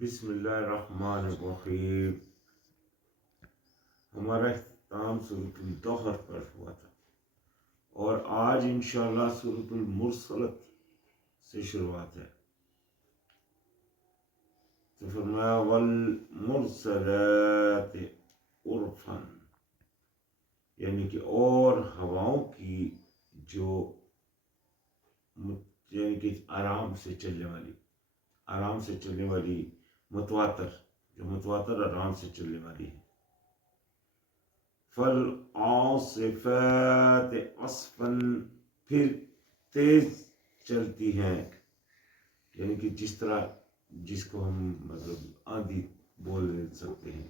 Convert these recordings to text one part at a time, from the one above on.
بسم اللہ الرحمن الرحیم۔ ہمارا اختتام سورۃ الدہر پر ہوا تھا اور آج انشاءاللہ سورۃ المرسلت سے شروعات ہے۔ تو فرمایا والمرسلات عرفا، یعنی کہ اور ہواؤں کی جو یعنی کہ آرام سے چلنے والی متواتر، جو متواتر آرام سے چلنے والی ہے۔ فالعاصفات عصفا، پھر تیز چلتی ہیں، یعنی کہ جس کو ہم آندھی بول سکتے ہیں،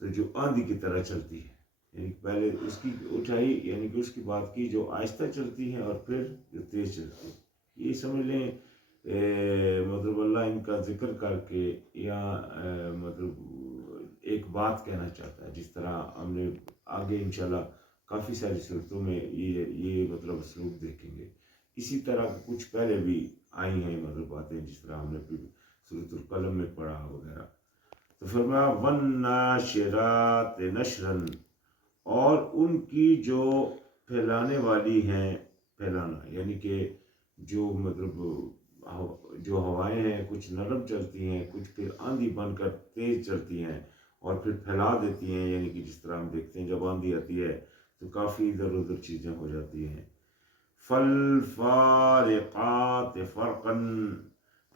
تو جو آندھی کی طرح چلتی ہے، یعنی پہلے اس کی اٹھائی، یعنی کہ اس کی بات کی جو آہستہ چلتی ہے اور پھر جو تیز چلتی ہے۔ یہ سمجھ لیں اللہ ان کا ذکر کر کے یا ایک بات کہنا چاہتا ہے، جس طرح ہم نے آگے انشاءاللہ کافی ساری صورتوں میں یہ اسلوب دیکھیں گے۔ اسی طرح کچھ پہلے بھی آئی ہیں باتیں، جس طرح ہم نے سورۃ القلم میں پڑھا وغیرہ۔ تو فرمایا والناشرات نشرا، اور ان کی جو پھیلانے والی ہیں پھیلانا، یعنی کہ جو جو ہوائیں ہیں، کچھ نرم چلتی ہیں، کچھ پھر آندھی بن کر تیز چلتی ہیں اور پھر پھیلا دیتی ہیں، یعنی کہ جس طرح ہم دیکھتے ہیں جب آندھی آتی ہے تو کافی ادھر ادھر چیزیں ہو جاتی ہیں۔ فالفارقات فرقا،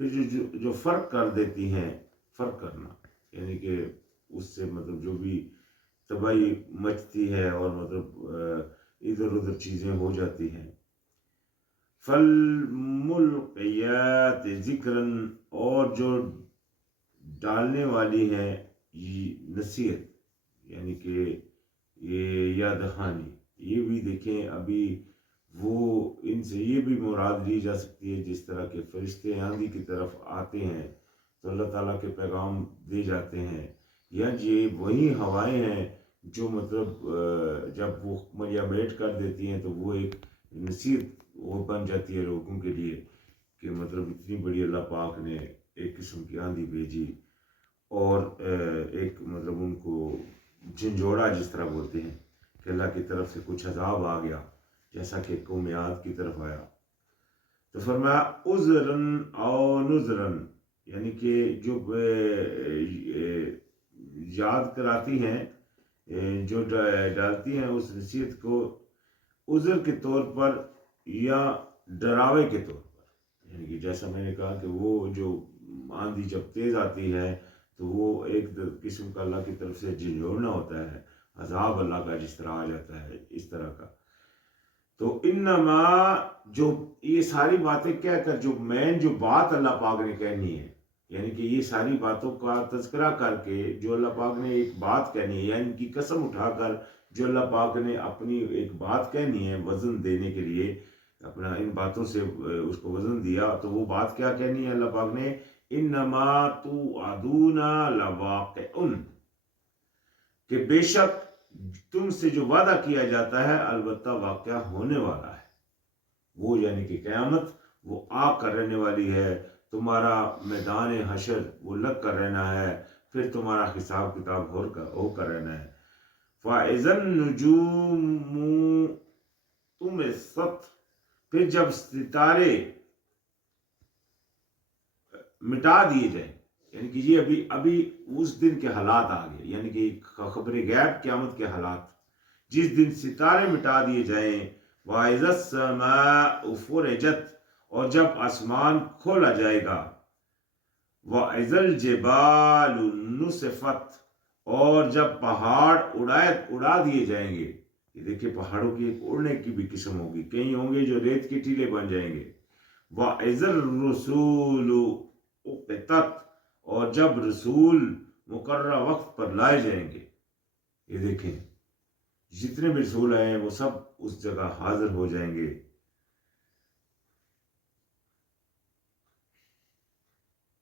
پھر جو فرق کر دیتی ہیں، فرق کرنا یعنی کہ اس سے جو بھی تباہی مچتی ہے اور ادھر ادھر چیزیں ہو جاتی ہیں۔ فالملقیات ذکرا، اور جو ڈالنے والی ہے نصیحت، یعنی کہ یہ یاد دہانی، یہ بھی دیکھیں ابھی وہ ان سے یہ بھی مراد لی جا سکتی ہے، جس طرح کے فرشتے آندھی کی طرف آتے ہیں تو اللہ تعالیٰ کے پیغام دے جاتے ہیں، یا یہ وہی ہوائیں ہیں جو جب وہ میٹ کر دیتی ہیں تو وہ ایک نصیحت وہ بن جاتی ہے لوگوں کے لیے کہ اتنی بڑی اللہ پاک نے ایک قسم کی آندھی بھیجی اور ایک ان کو جھنجھوڑا، جس طرح بولتے ہیں کہ اللہ کی طرف سے کچھ عذاب آ گیا، جیسا کہ قوم عاد کی طرف آیا۔ تو فرمایا عذرن او نذرن، یعنی کہ جو یاد کراتی ہیں، جو ڈالتی ہیں اس نصیحت کو عذر کے طور پر یا ڈراوے کے طور پر، یعنی کہ جیسا میں نے کہا کہ وہ جو آندھی جب تیز آتی ہے تو وہ ایک قسم کا اللہ کی طرف سے جھنجھوڑنا ہوتا ہے، عذاب اللہ کا جس طرح آ جاتا ہے، اس طرح کا۔ تو انما، جو یہ ساری باتیں کہہ کر جو بات اللہ پاک نے کہنی ہے، یعنی کہ یہ ساری باتوں کا تذکرہ کر کے جو اللہ پاک نے ایک بات کہنی ہے، یعنی کی قسم اٹھا کر جو اللہ پاک نے اپنی ایک بات کہنی ہے وزن دینے کے لیے، اپنا ان باتوں سے اس کو وزن دیا، تو وہ بات کیا کہنی ہے اللہ پاک نے؟ انما توعدون لواقع، کہ بے شک تم سے جو وعدہ کیا جاتا ہے البتہ واقعہ ہونے والا ہے، وہ یعنی کہ قیامت وہ آ کر رہنے والی ہے، تمہارا میدان حشر وہ لگ کر رہنا ہے، پھر تمہارا حساب کتاب ہو کر رہنا ہے۔ فَإِذَا النُّجُومُ طُمِسَتْ، پھر جب ستارے مٹا دیے جائیں، یعنی کہ یہ ابھی اس دن کے حالات آ گئے، یعنی کہ خبر غیب قیامت کے حالات، جس دن ستارے مٹا دیے جائیں۔ وَإِذَا السَّمَاءُ فُرِجَتْ، اور جب آسمان کھولا جائے گا۔ وَإِذَا الْجِبَالُ نُسِفَتْ، اور جب پہاڑ اڑا دیے جائیں گے۔ یہ دیکھیں پہاڑوں کی ایک اڑنے کی بھی قسم ہوگی، کہیں ہوں گے جو ریت کے ٹیلے بن جائیں گے۔ وَإِذَا الرُّسُولُ اُقِّتَتْ، اور جب رسول مقررہ وقت پر لائے جائیں گے۔ یہ دیکھیں جتنے بھی رسول آئے ہیں وہ سب اس جگہ حاضر ہو جائیں گے۔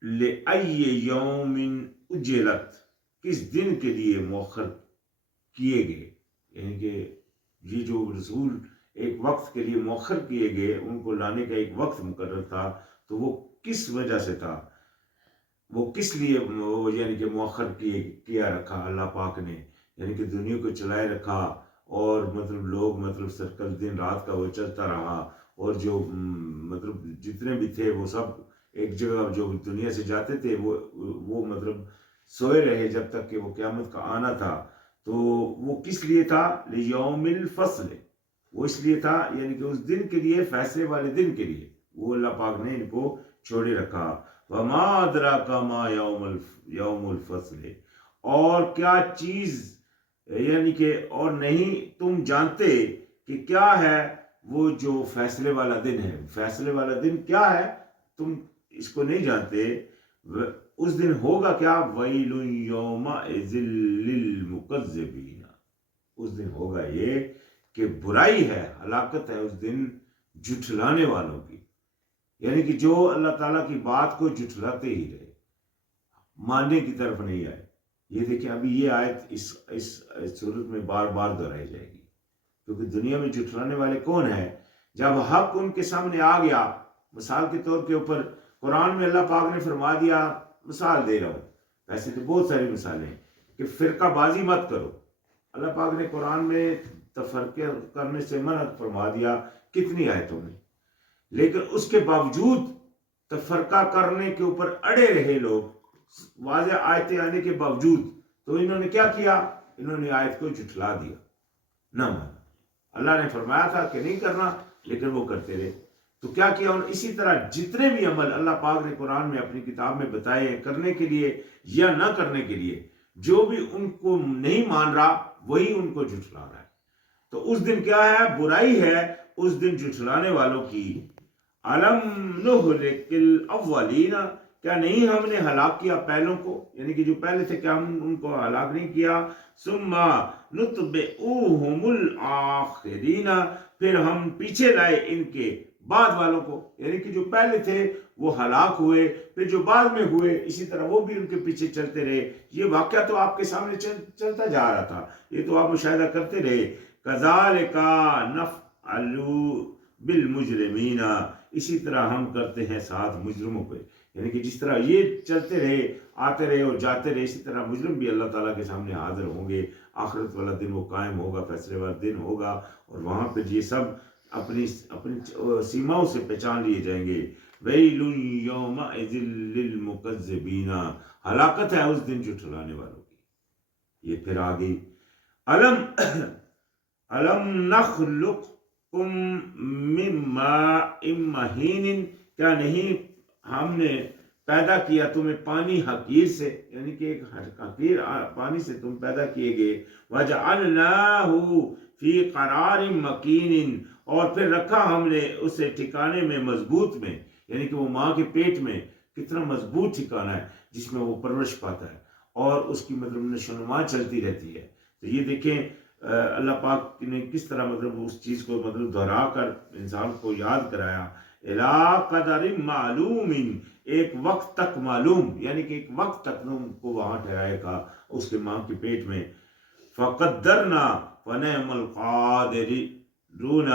لِأَيِّ يَوْمٍ أُجِّلَتْ، کس دن کے لیے مؤخر کیے گئے، یعنی کہ یہ جو رسول ایک وقت کے لیے مؤخر کیے گئے، ان کو لانے کا ایک وقت مقرر تھا، تو وہ کس وجہ سے تھا؟ وہ کس لیے وہ یعنی کہ مؤخر کیا رکھا اللہ پاک نے، یعنی کہ دنیا کو چلائے رکھا، اور مطلب لوگ مطلب سرکل دن رات کا وہ چلتا رہا، اور جو مطلب جتنے بھی تھے وہ سب ایک جگہ جو دنیا سے جاتے تھے وہ مطلب سوئے رہے جب تک کہ وہ قیامت کا آنا تھا۔ تو وہ کس لیے تھا؟ لیوم الفصل، وہ اس لیے تھا یعنی کہ اس دن کے لیے، فیصلے والے دن کے لیے وہ اللہ پاک نے ان کو چھوڑے رکھا۔ وما ادراک ما یوم الفصل، اور کیا چیز یعنی کہ اور نہیں تم جانتے کہ کیا ہے وہ جو فیصلے والا دن ہے۔ فیصلے والا دن کیا ہے تم اس کو نہیں جانتے۔ اس دن ہوگا کیا؟ ویل یومئذ للمکذبین، اس دن ہوگا یہ کہ برائی ہے، ہلاکت ہے اس دن جھٹلانے والوں کی، یعنی کہ جو اللہ تعالیٰ کی بات کو جھٹلاتے ہی رہے، ماننے کی طرف نہیں آئے۔ یہ دیکھیں ابھی یہ آیت اس صورت میں بار بار دہرائی جائے گی، کیونکہ دنیا میں جھٹلانے والے کون ہیں؟ جب حق ان کے سامنے آ گیا، مثال کے طور کے اوپر قرآن میں اللہ پاک نے فرما دیا، مثال دے رہا ہوں، ویسے تو بہت ساری مثالیں ہیں، کہ فرقہ بازی مت کرو۔ اللہ پاک نے قرآن میں تفرقے کرنے سے منع فرما دیا کتنی آیتوں میں، لیکن اس کے باوجود تفرقہ کرنے کے اوپر اڑے رہے لوگ، واضح آیتیں آنے کے باوجود۔ تو انہوں نے کیا کیا؟ انہوں نے آیت کو جھٹلا دیا، نہ مانا۔ اللہ نے فرمایا تھا کہ نہیں کرنا، لیکن وہ کرتے رہے۔ تو کیا کیا؟ اور اسی طرح جتنے بھی عمل اللہ پاک نے قرآن میں اپنی کتاب میں بتائے ہیں کرنے کے لیے یا نہ کرنے کے لیے، جو بھی ان کو نہیں مان رہا وہی ان کو جھٹلا رہا ہے۔ تو اس دن کیا ہے؟ برائی ہے اس دن جھٹلانے والوں کی۔ الم نہلک الاولین، کیا نہیں ہم نے ہلاک کیا پہلوں کو، یعنی کہ جو پہلے تھے کیا ہم ان کو ہلاک نہیں کیا؟ ثم نتبعوہم الآخرین، پھر ہم پیچھے لائے ان کے بعد والوں کو، یعنی کہ جو پہلے تھے وہ ہلاک ہوئے، پھر جو بعد میں ہوئے اسی طرح وہ بھی ان کے پیچھے چلتے رہے۔ یہ واقعہ تو آپ کے سامنے چلتا جا رہا تھا، یہ تو آپ مشاہدہ کرتے رہے۔ کذالک نفعل بالمجرمین، اسی طرح ہم کرتے ہیں ساتھ مجرموں کو، یعنی کہ جس طرح یہ چلتے رہے، آتے رہے اور جاتے رہے، اسی طرح مجرم بھی اللہ تعالیٰ کے سامنے حاضر ہوں گے۔ آخرت والا دن وہ قائم ہوگا، فیصلے والا دن ہوگا، اور وہاں پہ یہ سب اپنی سیماؤں سے پہچان لیے جائیں گے۔ ویل یومئذ للمکذبین، ہلاکت ہے اس دن جھٹلانے والوں کی۔ یہ پھر آگئی، الم نخلقکم من ماء مہین، کیا نہیں ہم نے پیدا کیا تمہیں پانی حقیر سے، یعنی کہ ایک حقیر پانی سے تم پیدا کیے گئے۔ وجعلناہ فی قرار مکین، اور پھر رکھا ہم نے اسے ٹھکانے میں مضبوط میں، یعنی کہ وہ ماں کے پیٹ میں کتنا مضبوط ٹھکانہ ہے جس میں وہ پرورش پاتا ہے، اور اس کی مطلب نشو و نما چلتی رہتی ہے۔ تو یہ دیکھیں اللہ پاک نے کس طرح مطلب اس چیز کو مطلب دہرا کر انسان کو یاد کرایا۔ الی قدر معلوم، ایک وقت تک معلوم، یعنی کہ ایک وقت تک تم کو وہاں ٹھہرائے گا اس کے ماں کے پیٹ میں۔ فقدرنا فنعم القادرون،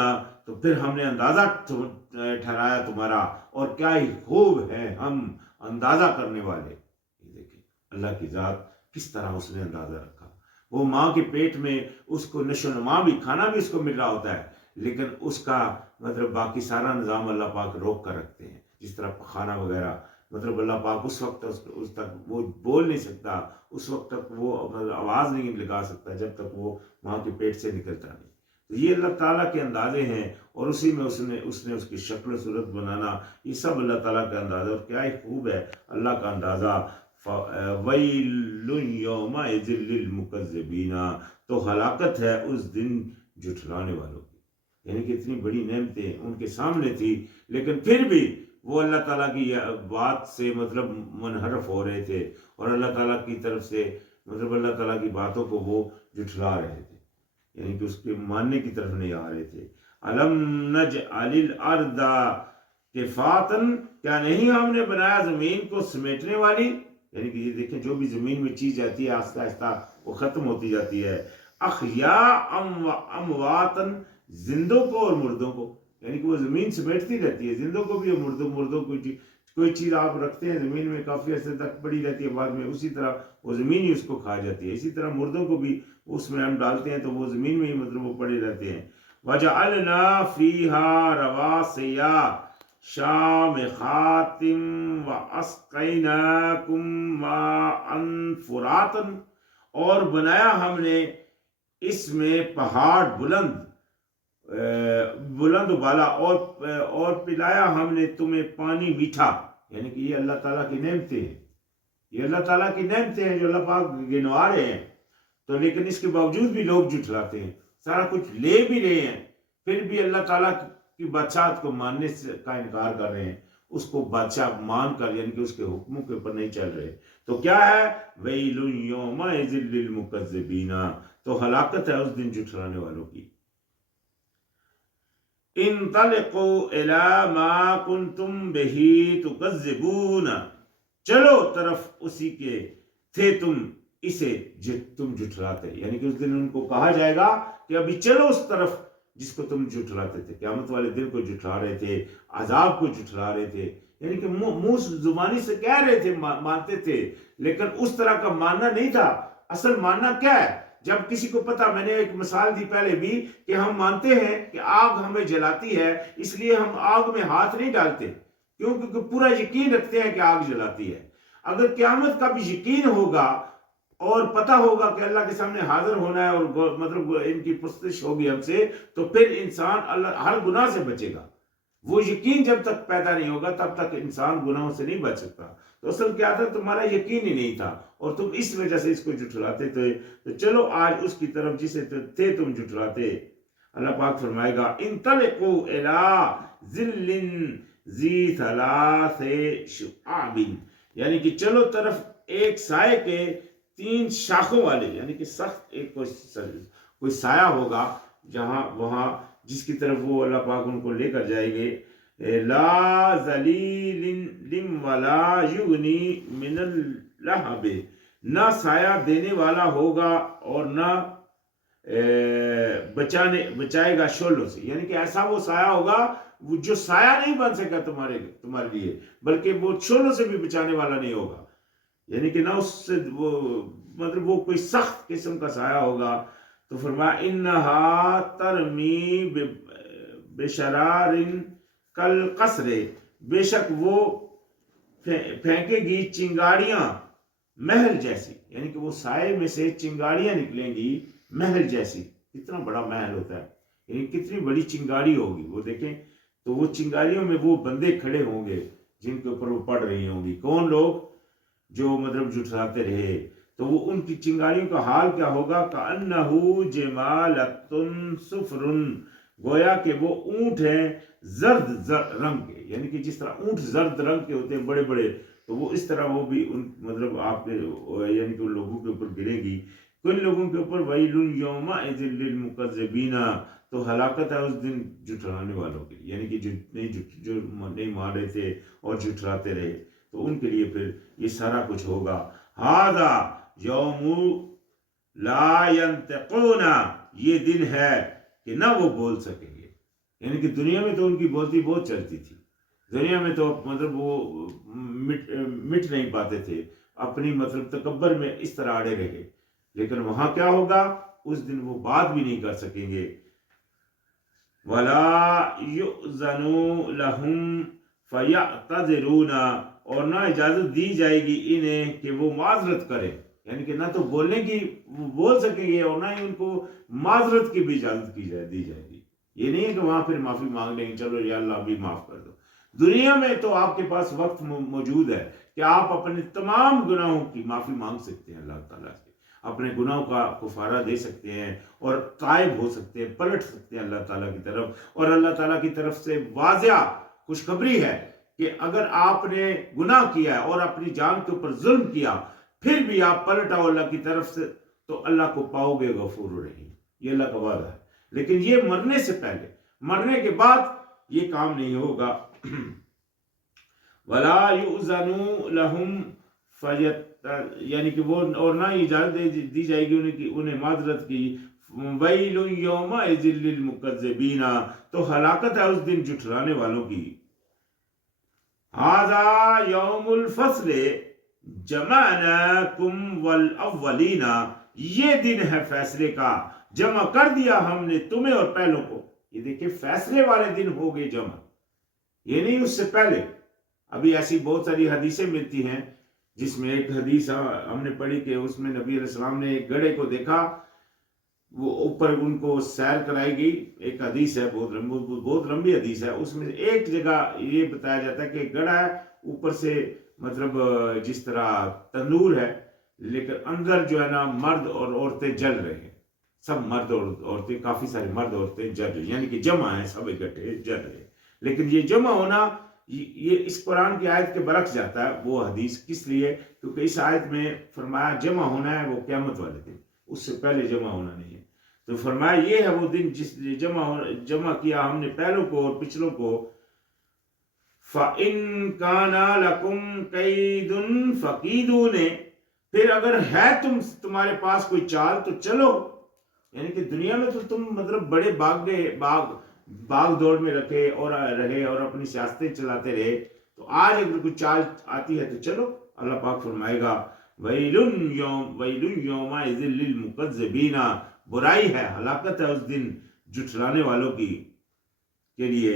تو پھر ہم نے اندازہ ٹھہرایا تمہارا، اور کیا ہی خوب ہے ہم اندازہ کرنے والے۔ یہ دیکھیں اللہ کی ذات کس طرح اس نے اندازہ رکھا۔ وہ ماں کے پیٹ میں اس کو نشو و نما بھی، کھانا بھی اس کو مل رہا ہوتا ہے، لیکن اس کا مطلب باقی سارا نظام اللہ پاک روک کر رکھتے ہیں، جس طرح کھانا وغیرہ، مطلب اللہ پاک اس وقت اس تک وہ بول نہیں سکتا، اس وقت تک وہ آواز نہیں لگا سکتا جب تک وہ ماں کے پیٹ سے نکلتا نہیں۔ تو یہ اللہ تعالیٰ کے اندازے ہیں، اور اسی میں اس نے اس کی شکل و صورت بنانا، یہ سب اللہ تعالیٰ کا اندازہ، اور کیا ہی خوب ہے اللہ کا اندازہ۔ وَيْلٌ يَوْمَئِذٍ لِّلْمُكَذِّبِينَ، تو ہلاکت ہے اس دن جھٹلانے والوں کی، یعنی کہ اتنی بڑی نعمتیں ان کے سامنے تھی، لیکن پھر بھی وہ اللہ تعالیٰ کی بات سے مطلب منحرف ہو رہے تھے، اور اللہ تعالیٰ کی طرف سے مطلب اللہ تعالیٰ کی باتوں کو وہ جھٹلا رہے تھے، یعنی کہ اس کے ماننے کی طرف نہیں آ رہے تھے۔ الم نجعل الارض کفاتا، کیا نہیں ہم نے بنایا زمین کو سمیٹنے والی، یعنی کہ یہ دیکھیں جو بھی زمین میں چیز جاتی ہے آہستہ آہستہ وہ ختم ہوتی جاتی ہے۔ احیاء امواتا، زندوں کو اور مردوں کو، یعنی کہ وہ زمین سمیٹتی رہتی ہے، زندوں کو بھی اور مردوں کو بھی کوئی چیز آپ رکھتے ہیں زمین میں کافی عرصے تک پڑی رہتی ہے، بعد میں اسی طرح وہ زمین ہی اس کو کھا جاتی ہے. اسی طرح مردوں کو بھی اس میں ہم ڈالتے ہیں تو وہ زمین میں ہی مطلب وہ پڑے رہتے ہیں. وَجَعَلْنَا فِيهَا رَوَاسِيَ شَامِخَاتٍ وَأَسْقَيْنَاكُم مَّاءً فُرَاتًا، اور بنایا ہم نے اس میں پہاڑ بلند و بالا، اور پلایا ہم نے تمہیں پانی میٹھا. یعنی کہ یہ اللہ تعالیٰ کی نعمتیں ہیں، یہ اللہ تعالیٰ کی نعمتیں ہیں جو اللہ پاک گنوا رہے ہیں. تو لیکن اس کے باوجود بھی لوگ جھٹلاتے ہیں، سارا کچھ لے بھی رہے ہیں، پھر بھی اللہ تعالیٰ کی بادشاہت کو ماننے کا انکار کر رہے ہیں، اس کو بادشاہ مان کر یعنی کہ اس کے حکموں کے اوپر نہیں چل رہے. تو کیا ہے؟ وَيْلٌ يَوْمَئِذٍ لِّلْمُكَذِّبِينَ، تو ہلاکت ہے اس دن جھٹلانے والوں کی. انطلقوا إِلَى مَا كُنتُم بِهِ تُكَذِّبُونَ، چلو طرف اسی کے تھے تم اسے تم جھٹلاتے. یعنی کہ اس دن ان کو کہا جائے گا کہ ابھی چلو اس طرف جس کو تم جھٹلاتے تھے. قیامت والے دن کو جھٹلا رہے تھے، عذاب کو جھٹلا رہے تھے. یعنی کہ منہ زبانی سے کہہ رہے تھے، مانتے تھے، لیکن اس طرح کا ماننا نہیں تھا. اصل ماننا کیا ہے؟ جب کسی کو پتا، میں نے ایک مثال دی پہلے بھی کہ ہم مانتے ہیں کہ آگ ہمیں جلاتی ہے، اس لیے ہم آگ میں ہاتھ نہیں ڈالتے، کیونکہ پورا یقین رکھتے ہیں کہ آگ جلاتی ہے. اگر قیامت کا بھی یقین ہوگا اور پتا ہوگا کہ اللہ کے سامنے حاضر ہونا ہے اور مطلب ان کی پرستش ہوگی ہم سے، تو پھر انسان اللہ ہر گناہ سے بچے گا. وہ یقین جب تک پیدا نہیں ہوگا تب تک انسان گناہوں سے نہیں بچ سکتا. تو اصل کیا تھا؟ تمہارا یقین ہی نہیں تھا اور تم اس وجہ سے اس کو جھٹلاتے تھے. تو چلو آج اس کی طرف جسے تھے تم جھٹلاتے. اللہ پاک فرمائے گا انطلقوا الی ظل ذی ثلاث شعاب، یعنی کہ چلو طرف ایک سائے کے 3 شاخوں والے، یعنی کہ سخت ایک کوئی سایہ ہوگا جہاں وہاں جس کی طرف وہ اللہ پاک ان کو لے کر جائیں گے. لا ذلیل ولا یغنی من اللہب، نہ سایہ دینے والا ہوگا اور نہ بچائے گا شعلوں سے. یعنی کہ ایسا وہ سایہ ہوگا جو سایہ نہیں بن سکا تمہارے لیے، بلکہ وہ شعلوں سے بھی بچانے والا نہیں ہوگا. یعنی کہ نہ اس سے وہ مطلب وہ کوئی سخت قسم کا سایہ ہوگا. تو فرمایا انہا ترمی بشرار کالقصر، بے شک وہ پھینکے گی چنگاڑیاں محل جیسی. یعنی کہ وہ سائے میں سے چنگاڑیاں نکلیں گی محل جیسی. کتنا بڑا محل ہوتا ہے، یعنی کتنی بڑی چنگاڑی ہوگی. وہ دیکھیں تو وہ چنگاڑیوں میں وہ بندے کھڑے ہوں گے جن کے اوپر وہ پڑ رہی ہوں گی. کون لوگ؟ جو مطلب جھٹلاتے رہے. تو وہ ان کی چنگاریوں کا حال کیا ہوگا؟ کَأَنَّهُ جِمَالَةٌ صُفْرٌ، گویا کہ وہ اونٹ ہیں زرد رنگ کے. یعنی کہ جس طرح اونٹ زرد رنگ کے ہوتے ہیں بڑے بڑے، تو وہ اس طرح وہ بھی مطلب آپ کے یعنی کہ ان لوگوں کے اوپر گرے گی. کن لوگوں کے اوپر وَيْلٌ يَوْمَئِذٍ لِّلْمُكَذِّبِينَ، تو ہلاکت ہے اس دن جھٹلانے والوں کی. یعنی کہ جو نہیں مان رہے تھے اور جھٹلاتے رہے، تو ان کے لیے پھر یہ سارا کچھ ہوگا. ہذا یوم لا ینطقون، یہ دن ہے کہ نہ وہ بول سکیں گے. یعنی کہ دنیا میں تو ان کی بولتی بہت چلتی تھی، دنیا میں تو مطلب وہ مٹ نہیں پاتے تھے، اپنی مطلب تکبر میں اس طرح اڑے رہے. لیکن وہاں کیا ہوگا؟ اس دن وہ بات بھی نہیں کر سکیں گے. وَلَا يُؤْذَنُ لَهُمْ فَيَعْتَذِرُونَ، اور نہ اجازت دی جائے گی انہیں کہ وہ معذرت کریں. یعنی کہ نہ تو بولنے کی وہ بول سکیں گے اور نہ ہی ان کو معذرت کی بھی اجازت دی جائے گی. یہ نہیں ہے کہ وہاں پھر معافی مانگ لیں گے، چلو یا اللہ بھی معاف کر دو. دنیا میں تو آپ کے پاس وقت موجود ہے کہ آپ اپنے تمام گناہوں کی معافی مانگ سکتے ہیں اللہ تعالیٰ سے، اپنے گناہوں کا کفارہ دے سکتے ہیں اور تائب ہو سکتے ہیں، پلٹ سکتے ہیں اللہ تعالیٰ کی طرف. اور اللہ تعالیٰ کی طرف سے واضح خوشخبری ہے کہ اگر آپ نے گناہ کیا ہے اور اپنی جان کے اوپر ظلم کیا، پھر بھی آپ پلٹ آؤ اللہ کی طرف سے، تو اللہ کو پاؤ گے غفور رحیم. یہ اللہ کا وعدہ ہے. لیکن یہ مرنے سے پہلے، مرنے کے بعد یہ کام نہیں ہوگا. وَلَا يُؤْذَنُ لَهُمْ، یعنی کہ وہ اور نہ اجازت دی جائے گی انہیں معذرت کی. وَيْلٌ يَوْمَئِذٍ لِّلْمُكَذِّبِينَ، تو ہلاکت ہے اس دن جھٹلانے والوں کی. ھذا یوم الفصل جمعناکم والاولین، یہ دن ہے فیصلے کا، جمع کر دیا ہم نے تمہیں اور پہلوں کو. یہ دیکھیں فیصلے والے دن ہو گئے جمع، یہ نہیں اس سے پہلے. ابھی ایسی بہت ساری حدیثیں ملتی ہیں، جس میں ایک حدیث ہم نے پڑھی کہ اس میں نبی علیہ السلام نے ایک گڑھے کو دیکھا، وہ اوپر ان کو سیر کرائی گئی. ایک حدیث ہے، بہت لمبی حدیث ہے، اس میں ایک جگہ یہ بتایا جاتا ہے کہ ایک گڑھا ہے، اوپر سے مطلب جس طرح تندور ہے، لیکن اندر جو ہے نا مرد اور عورتیں جل رہے ہیں، سب مرد اور عورتیں، کافی سارے مرد عورتیں جل رہے ہیں، یعنی کہ جمع ہیں، سب اکٹھے جل رہے ہیں. لیکن یہ جمع ہونا یہ اس قرآن کی آیت کے برعکس جاتا ہے. وہ حدیث کس لیے؟ کیونکہ اس آیت میں فرمایا جمع ہونا ہے وہ قیامت والے دن، اس سے پہلے جمع ہونا نہیں ہے. تو فرمایا یہ ہے وہ دن جس جمع کیا ہم نے پہلوں کو اور پچھلوں کو. فَإِن كَانَ لَكُمْ كَيْدٌ فَكِيدُونِ، پھر اگر ہے تمہارے پاس کوئی چال تو چلو. یعنی کہ دنیا میں تو تم مطلب بڑے باغ دوڑ میں رہے اور اپنی سیاستیں چلاتے رہے، تو آج اگر کوئی چال آتی ہے تو چلو. اللہ پاک فرمائے گا وَيْلٌ يَوْمَئِذٍ لِّلْمُكَذِّبِينَ، برائی ہے، ہلاکت ہے اس دن جھٹلانے والوں کے لیے.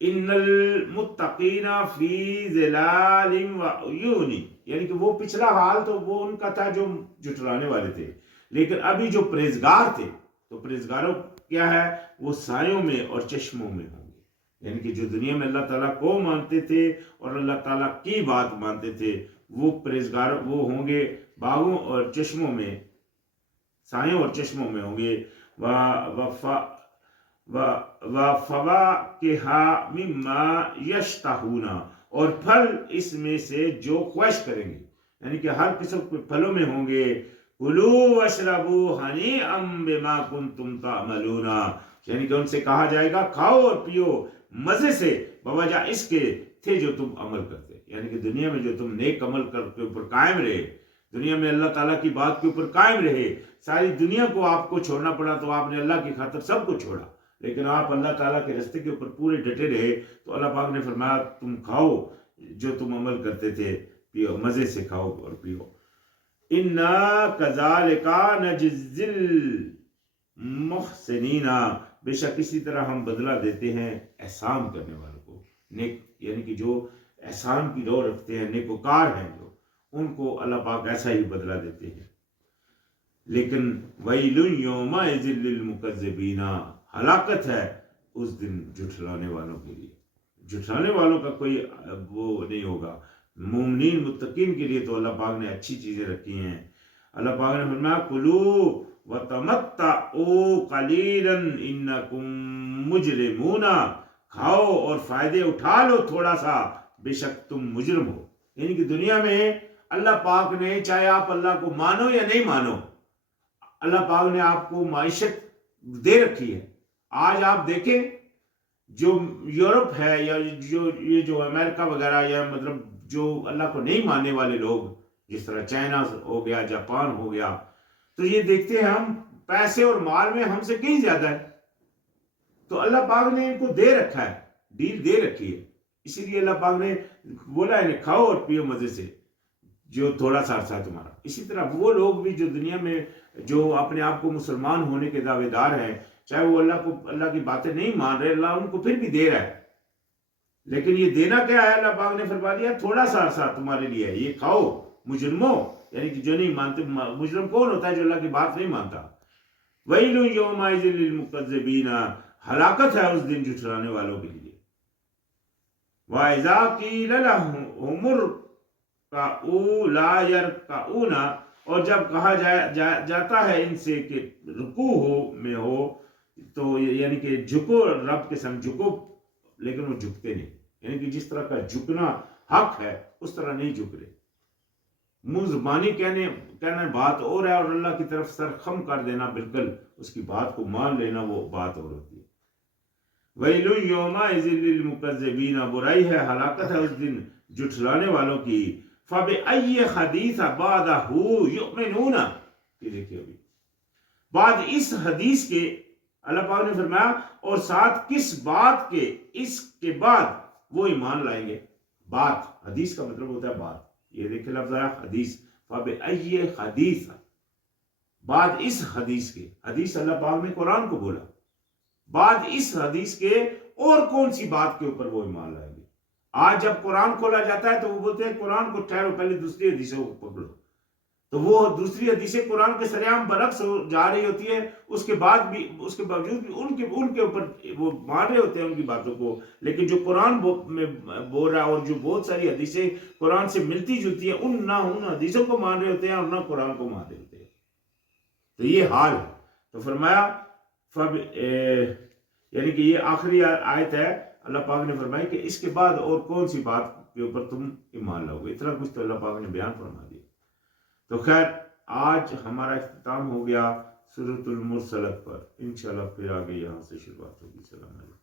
ان المتقین فی ظلال وعیون، یعنی کہ وہ پچھلا حال تو وہ ان کا تھا جو جھٹلانے والے تھے، لیکن ابھی جو پرہیزگار تھے، تو پرہیزگاروں کیا ہے؟ وہ سایوں میں اور چشموں میں ہوں گے. یعنی کہ جو دنیا میں اللہ تعالیٰ کو مانتے تھے اور اللہ تعالیٰ کی بات مانتے تھے، وہ پرہیزگار وہ ہوں گے باغوں اور چشموں میں، سایوں اور چشموں میں ہوں گے. وَفَوَاكِهَ مِمَّا يَشْتَهُونَ، اور پھل اس میں سے جو خواہش کریں گے، یعنی کہ ہر قسم کے پھلوں میں ہوں گے. کُلُوا وَاشْرَبُوا هَنِيئًا بِمَا كُنتُمْ تَعْمَلُونَ، یعنی کہ ان سے کہا جائے گا کھاؤ اور پیو مزے سے بوجہ اس کے تھے جو تم عمل کرتے. یعنی کہ دنیا میں جو تم نیک عمل کر کے اوپر قائم رہے، دنیا میں اللہ تعالیٰ کی بات کے اوپر قائم رہے، ساری دنیا کو آپ کو چھوڑنا پڑا تو آپ نے اللہ کی خاطر سب کو چھوڑا، لیکن آپ اللہ تعالیٰ کے راستے کے اوپر پورے ڈٹے رہے، تو اللہ پاک نے فرمایا تم کھاؤ جو تم عمل کرتے تھے، پیو مزے سے کھاؤ اور پیو. اِنَّا كَذَلِكَ نَجْزِي الْمُحْسِنِينَ، بے شک اسی طرح ہم بدلہ دیتے ہیں احسان کرنے والوں کو. نیک یعنی کہ جو احسان کی روح رکھتے ہیں، نیکوکار ہیں جو، ان کو اللہ پاک ایسا ہی بدلہ دیتے ہیں. لیکن وَيْلٌ يَوْمَئِذٍ لِّلْمُكَذِّبِينَ، ہلاکت ہے اس دن جھٹلانے والوں کے لیے. جھٹلانے والوں کا کوئی وہ نہیں ہوگا. مومنین متقین کے لیے تو اللہ پاک نے اچھی چیزیں رکھی ہیں. اللہ پاک نے فرمایا کُلُوا وَتَمَتَّعُوا قَلِيلًا إِنَّكُمْ مُجْرِمُونَ، کھاؤ اور فائدے اٹھا لو تھوڑا سا، بے شک تم مجرم ہو. یعنی کہ دنیا میں اللہ پاک نے، چاہے آپ اللہ کو مانو یا نہیں مانو، اللہ پاک نے آپ کو معیشت دے رکھی ہے. آج آپ دیکھیں جو یورپ ہے یا جو امریکہ وغیرہ، یا مطلب جو اللہ کو نہیں ماننے والے لوگ، جس طرح چائنا ہو گیا، جاپان ہو گیا، تو یہ دیکھتے ہیں ہم پیسے اور مال میں ہم سے کہیں زیادہ ہے. تو اللہ پاک نے ان کو دے رکھا ہے، ڈیل دے رکھی ہے، اسی لیے اللہ پاک نے بولا ہے کھاؤ اور پیو مزے سے جو تھوڑا سا عرصہ ہے تمہارا. اسی طرح وہ لوگ بھی جو دنیا میں جو اپنے آپ کو مسلمان ہونے کے دعوے دار ہیں، چاہے وہ اللہ کی باتیں نہیں مان رہے، اللہ ان کو پھر بھی دے رہا ہے. لیکن یہ دینا کیا ہے؟ اللہ پاک نے فرما دیا تھوڑا سا عرصہ تمہارے لیے ہے، یہ کھاؤ مجرموں، یعنی کہ جو نہیں مانتے. مجرم کون ہوتا ہے؟ جو اللہ کی بات نہیں مانتا. وَيْلٌ يَوْمَئِذٍ لِّلْمُكَذِّبِينَ، ہلاکت ہے اس دن جھٹلانے والوں کے لیے. وَإِذَا قِيلَ لَهُمُ ارْكَعُوا لَا يَرْكَعُونَ، اور جب کہا جاتا ہے ان سے کہ رکوع میں ہو، تو یعنی کہ جھکو رب کے سامنے جھکو، لیکن وہ جھکتے نہیں. یعنی کہ جس طرح کا جھکنا حق ہے اس طرح نہیں جھک رہے. منہ زبانی کہنا بات اور ہے، اور اللہ کی طرف سر خم کر دینا، بالکل اس کی بات کو مان لینا، وہ بات اور ہوتی ہے. وَيْلٌ يَوْمَئِذٍ لِّلْمُكَذِّبِينَ، برائی ہے، ہلاکت ہے اس دن جھٹلانے والوں کی. فَبِأَيِّ حَدِيثٍ بَعْدَهُ يُؤْمِنُونَ، یہ دیکھیے ابھی بعد اس حدیث کے اللہ پاک نے فرمایا اور ساتھ کس بات کے اس کے بعد وہ ایمان لائیں گے. بات، حدیث کا مطلب ہوتا ہے بات. یہ دیکھیں لفظ آیا حدیث، فَبِأَيِّ حدیث، بعد اس حدیث کے. حدیث اللہ پاک نے قرآن کو بولا، بعد اس حدیث کے اور کون سی بات کے اوپر وہ ایمان لائیں گے. آج جب قرآن کھولا جاتا ہے تو وہ بولتے ہیں قرآن کو ٹھہرو پہلے دوسری حدیثوں کو پکڑو، تو وہ دوسری حدیثیں قرآن کے سریعام برعکس ہو جا رہی ہوتی ہیں. اس کے باوجود بھی ان کے اوپر وہ مان رہے ہوتے ہیں ان کی باتوں کو. لیکن جو قرآن میں بول رہا ہے اور جو بہت ساری حدیثیں قرآن سے ملتی جلتی ہیں، نہ ان حدیثوں کو مان رہے ہوتے ہیں اور نہ قرآن کو مان رہے ہوتے ہیں. تو یہ حال ہے. تو فرمایا یعنی کہ یہ آخری آیت ہے، اللہ پاک نے فرمائی کہ اس کے بعد اور کون سی بات کے اوپر تم ایمان لاؤ گے. اتنا کچھ تو اللہ پاک نے بیان فرما دیا. تو خیر آج ہمارا اختتام ہو گیا سورۃ المرسلات پر. انشاءاللہ پھر آگے یہاں سے شروعات ہوگی. السلام علیکم.